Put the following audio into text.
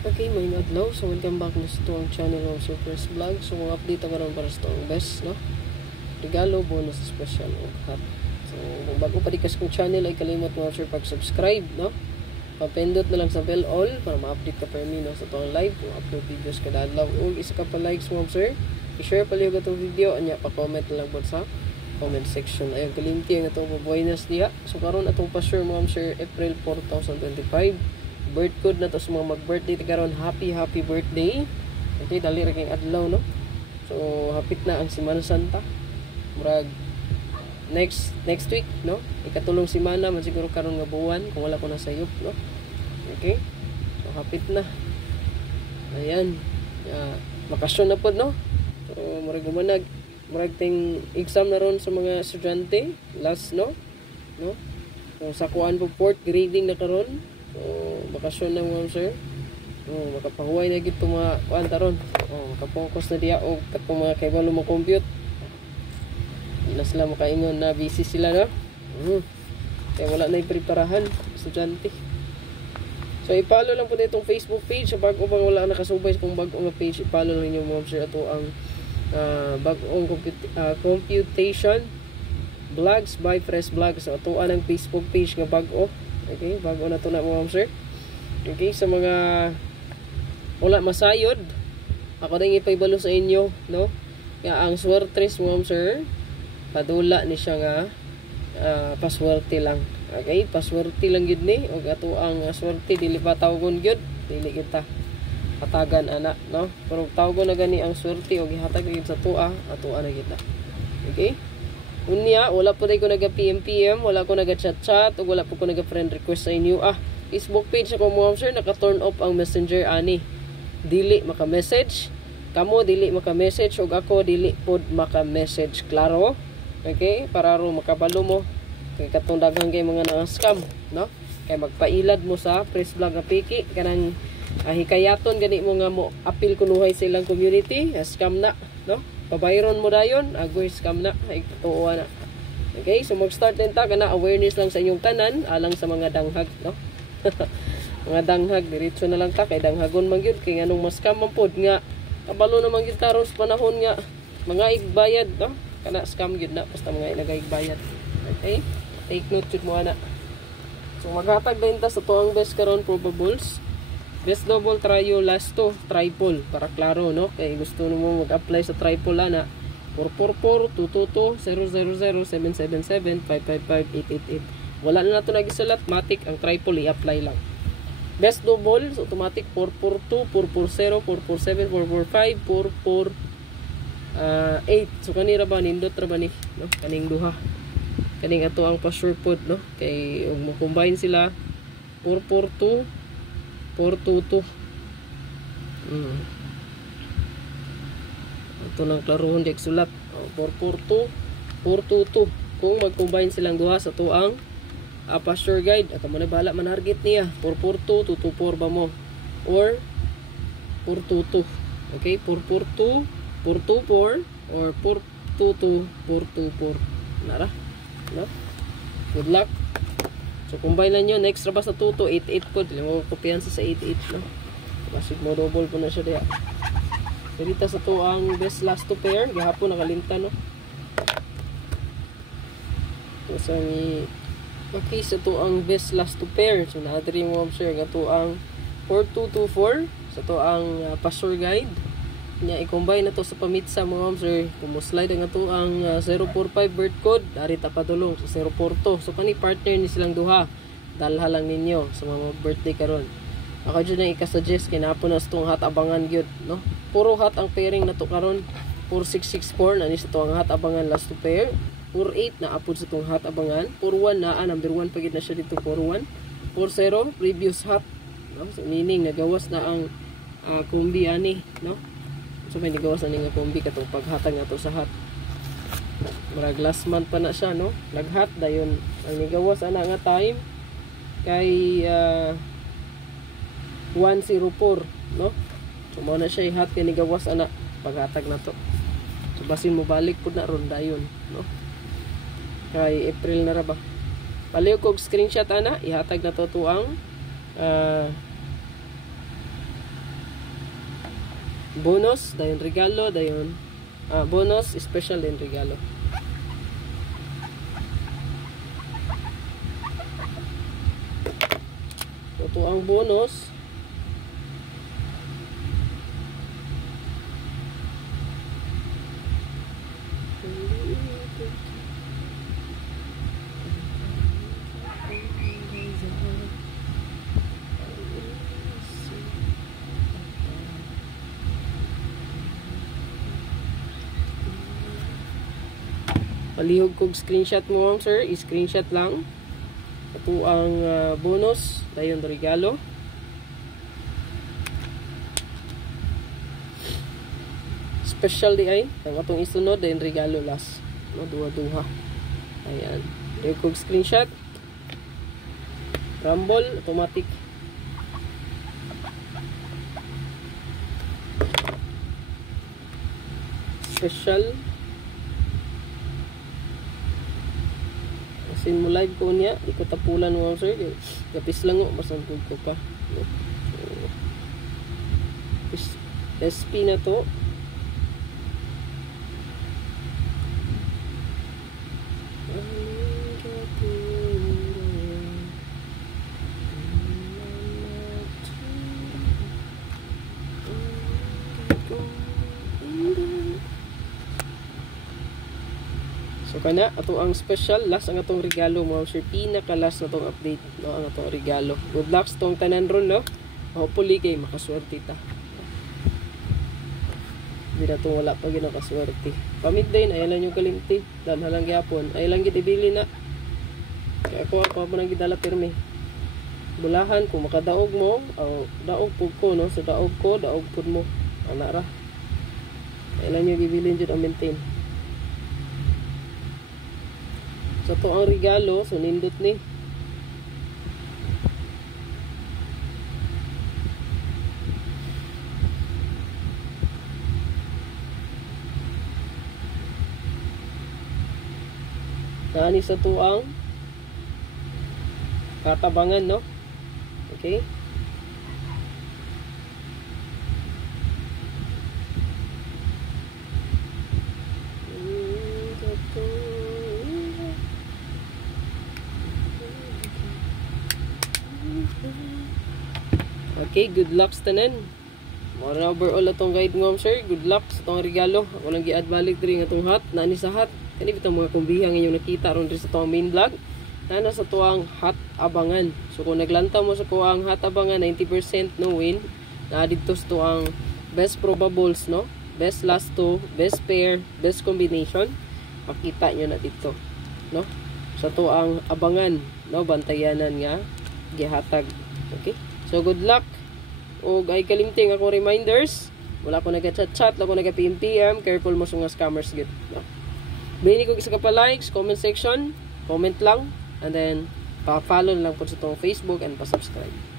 Okay, may adlaw. So, welcome back na sa itong channel ng Surprise Vlog. So, mga update ako rin para sa itong best, no? Regalo, bonus, special, o hat. So, kung bago pa di kas kong channel, ay kalimot mo sir pag-subscribe, no? Papindot na lang sa bell all para ma-update ka per no? Sa itong live, kung upload videos kada adlaw. O, isa ka pa likes mo, sir. I-share pa liyo itong video. Anya, pa-comment na lang po sa comment section. Ayun, kalimti ang itong buenas niya. So, karon atong pa-sure mo, sir, April 4, 2025. Birth code na to sa mga mag-birthday karon, happy birthday. Okay, dali ra kay adlaw, no? So hapit na ang Semana Santa. Murag next week, no? Ikatulong semana man siguro karon nga buwan kung wala ko na sayop, no? Okay? So hapit na. Ayan. Bakasyon na pod, no? So murag ting exam na ron sa mga estudyante last, no? So sa kuan po fourth grading na karon. So, bakasyon na mo, sir. Makapahuway na gito mga kuanta ron. Makapokus na diya o katong mga kaibalo mo compute. Hindi na sila makaingon na busy sila, no? Kaya wala na ipreparahan, estudyante. So, ipalo lang po na itong Facebook page. Sa bago bang wala nakasubay kung bago nga page, ipalo lang ninyo, mga sir. Ito ang bagong computation vlogs by Fresh Vlogs. So, ito ang Facebook page nga bago. Okay, bago na ito na mga sir. Okay, sa mga wala masayod, ako na ipaibalo sa inyo, no? Kaya ang swertres mga sir, padula ni siya nga paswerte lang. Okay, paswerte lang gid ni. O ato ang swerte dili pa tawgon gyud, dili kita patagan ana, no? Pero tawgon na gani ang swerte o gihatag gid sa tuwa, ato ana kita. Okay? Unya, wala po tayo ko naga-PM, wala ko naga-chat-chat, o wala po ko naga-friend request sa inyo. Facebook page ako mo, sir, naka-turn off ang messenger, ani. Dili maka-message. Kamo, dili maka-message, o ako, dili pod maka-message. Klaro? Okay? Para ro makabalo mo. Kaya katong daghang kay mga na-scam, no? Kaya magpailad mo sa Press Vlog Apiki, kanang hikayaton, gani mo nga mo, appeal kunuhay sa ilang community, scam na, no? Pabayron mo dayon, agoy scam na, ay tuwa na. Okay, so mag-start din ta kana awareness lang sa inyong tanan alang sa mga danghag, no? Mga danghag diretso na lang ta kay danghagon man gyud kay nganong mas scam man pod nga kabalo naman gyud ta sa panahon nga mga igbayad, no? Kana scam gyud na basta mga nagaigbayad. Okay? Take note jud mo ana. So maghatag din ta sa tuang best karon probables. Best double trio last to triple para klaro, no? Kay gusto mo mag-apply sa triple ana 444-222-000-777-555-888. Wala na nato nagisulat, matic ang triple i-apply lang. Best double so automatic 442, 440, 447, 445, 448. So kanira ba nindot ra ba ni, no? Kaning duha. Kaning ato ang pa-sure pod, no? Kay mo combine sila 442 422. Ito lang klarohon di sulat. 442 422. Kung mag-combine silang duha sa tuang pasture guide, ato man bala man target niya 442 224 ba mo or 422. Okay, 442 424 or 422 424. Nara, no? Good luck. So, combine lang yun. Extra ba sa 2 to 88 po. Dili mo kumpiyansa sa 88, no? Kasi mo double po na siya diya. So, dito sa to ang best last to pair. Gihapon nakalinta, no? So, okay, sa to ang best last to pair. So, na-adri mo, sir. Ito ang 4224. Sa to ang pasture guide. Nya, i-combine na to sa pamitsa mga sir. Kumuslide ang ito ang 045 birth code. Dari tapadulong sa 042. So kani partner ni silang duha. Dalha lang ninyo sa mga birthday karon. Ako dyan ang ikasuggest kinapon na itong hat abangan gyud, no? Puro hat ang pairing na to karon. 4664 na ni sa itong hat abangan last to pair. 48 na apod sa itong hat abangan. 41 na number 1 pagid na siya dito 41. 40 previous hat, no? So meaning nagawas na ang kumbi ani, no? So may nagawas na nga kombi katong paghatag na to sa hat. Murag last month pa na siya, no? Naghat dayon ang nigawas ana nga time kay 104, no? So mo na siya ihat kay nigawas ana paghatag na to. So basin mo balik pud na ron dayon, no? Kay April na ra ba? Paliw kog screenshot ana, ihatag na to tuang bonus, dayon regalo, dayon bonus, special din regalo. So, ito ang bonus. Palihog kog screenshot mo, sir. I-screenshot lang. Ito ang bonus. Dayon regalo. Special di ay. Ang atong isunod. Dayon regalo last. No, duha-duha. Ayan. Dayon kog screenshot. Rumble. Automatic. Special. Sin mo live ko niya, di ko tapulan mo sir. Gapis lang o, masangkog ko ka. SP na to. So kana ato ang special last ang atong regalo mo sir, pinaka last na tong update no ang atong regalo. Good luck tong tanan ron no. Hopefully kay makaswerte ta. Di na to wala pa ginakaswerte. Pamit din ayan lang yung kalimti. Dan halang gyapon. Ay lang gid ibili na. Kaya ako man ang gidala pirmi. Bulahan kung makadaog mo, daog pud ko no, so daog ko, daog pud mo. Ana ra. Ay lang yung bibilin jud ang maintain. So, ito ang regalo. So, nindot ni. Nani sa ito ang katabangan, no? Okay? Okay, good luck sa tanan. Mara na overall atong guide ngom sir. Good luck sa itong regalo. Ako lang gi-add balik diri nga itong hat. Nani sa hat. Kani bitang mga kumbihang inyong nakita ron diri sa itong main vlog. Nana sa tuang hat abangan. So kung naglanta mo sa kuang hat abangan 90% no win. Na dito sa tuang best probables no. Best last two, best pair, best combination. Makita nyo na dito. No? Sa tuang abangan. No? Bantayanan nga. Gihatag. Okay? So good luck. O ay kalimting ako reminders. Wala ko nag-chat-chat, wala ko nag-PM. Careful mo sa mga scammers gid. No? Bili ko isa ka pa likes, comment section, comment lang, and then pa-follow lang po sa tong Facebook and pa-subscribe.